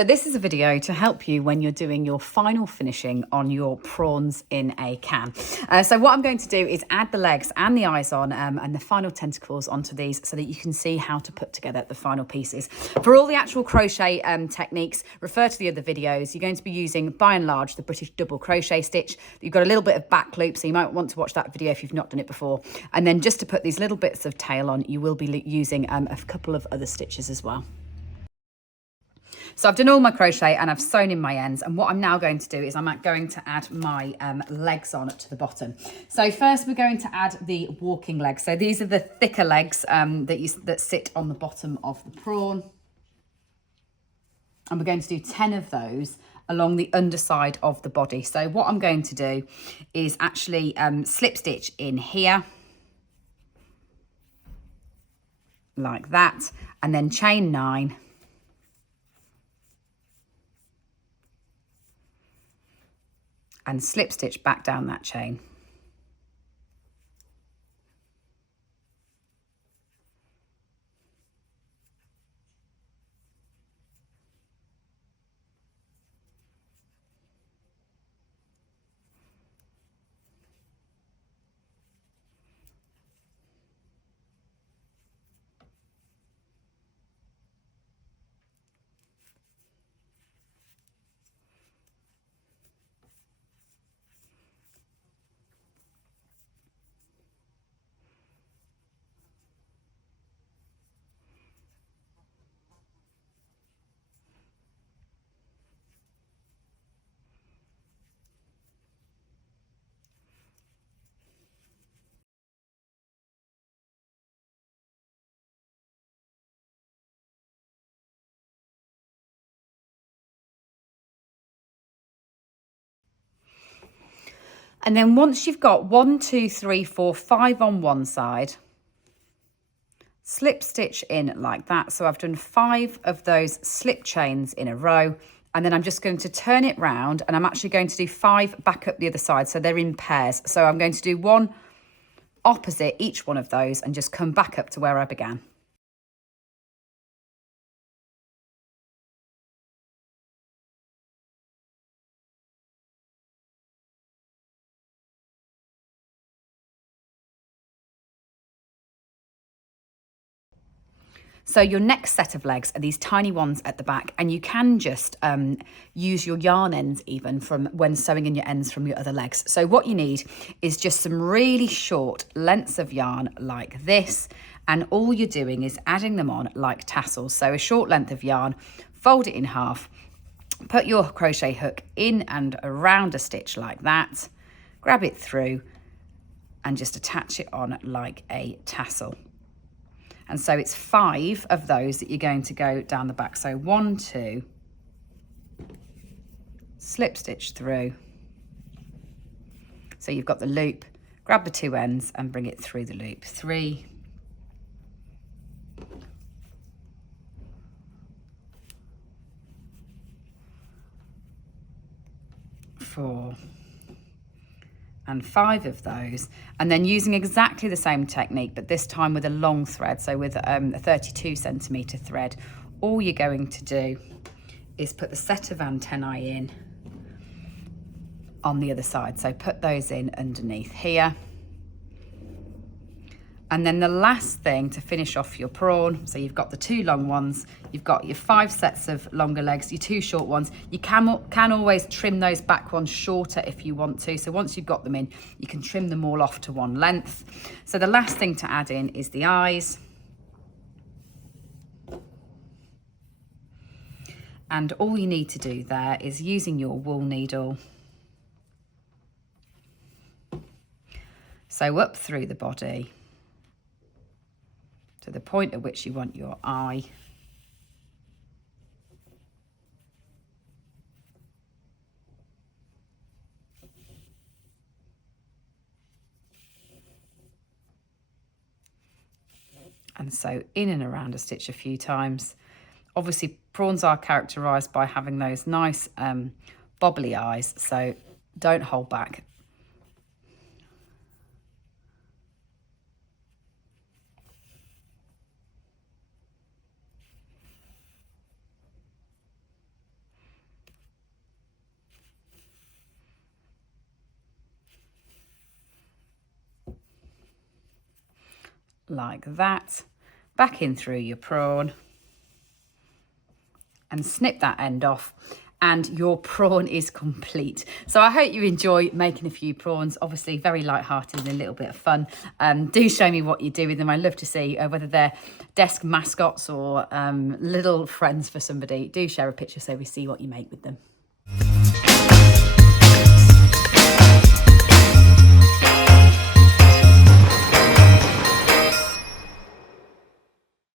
So this is a video to help you when you're doing your final finishing on your prawns in a can. So what I'm going to do is add the legs and the eyes on and the final tentacles onto these so that you can see how to put together the final pieces. For all the actual crochet techniques, refer to the other videos. You're going to be using, by and large, the British double crochet stitch. You've got a little bit of back loop, so you might want to watch that video if you've not done it before. And then just to put these little bits of tail on, you will be using a couple of other stitches as well. So I've done all my crochet and I've sewn in my ends, and what I'm now going to do is I'm going to add my legs on to the bottom. So first we're going to add the walking legs. So these are the thicker legs that sit on the bottom of the prawn. And we're going to do 10 of those along the underside of the body. So what I'm going to do is actually slip stitch in here, like that, and then chain 9. And slip stitch back down that chain. And then once you've got 1, 2, 3, 4, 5 on one side, slip stitch in like that. So I've done 5 of those slip chains in a row, and then I'm just going to turn it round, and I'm actually going to do 5 back up the other side. So they're in pairs. So I'm going to do 1 opposite each one of those and just come back up to where I began. So your next set of legs are these tiny ones at the back, and you can just use your yarn ends even from when sewing in your ends from your other legs. So what you need is just some really short lengths of yarn like this, and all you're doing is adding them on like tassels. So a short length of yarn, fold it in half, put your crochet hook in and around a stitch like that, grab it through and just attach it on like a tassel. And so it's 5 of those that you're going to go down the back. So 1, 2, slip stitch through. So you've got the loop, grab the 2 ends and bring it through the loop. 3, 4, and 5 of those, and then using exactly the same technique, but this time with a long thread, so with a 32 centimetre thread, all you're going to do is put the set of antennae in on the other side. So put those in underneath here. And then the last thing to finish off your prawn, so you've got the 2 long ones, you've got your 5 sets of longer legs, your 2 short ones. You can always trim those back ones shorter if you want to. So once you've got them in, you can trim them all off to one length. So the last thing to add in is the eyes. And all you need to do there is using your wool needle, sew up through the body to the point at which you want your eye. And sew in and around a stitch a few times. Obviously, prawns are characterised by having those nice bobbly eyes, so don't hold back. like that, back in through your prawn, and snip that end off, and your prawn is complete. So I hope you enjoy making a few prawns. Obviously very light-hearted and a little bit of fun. Do show me what you do with them. I love to see whether they're desk mascots or little friends for somebody. Do share a picture so we see what you make with them.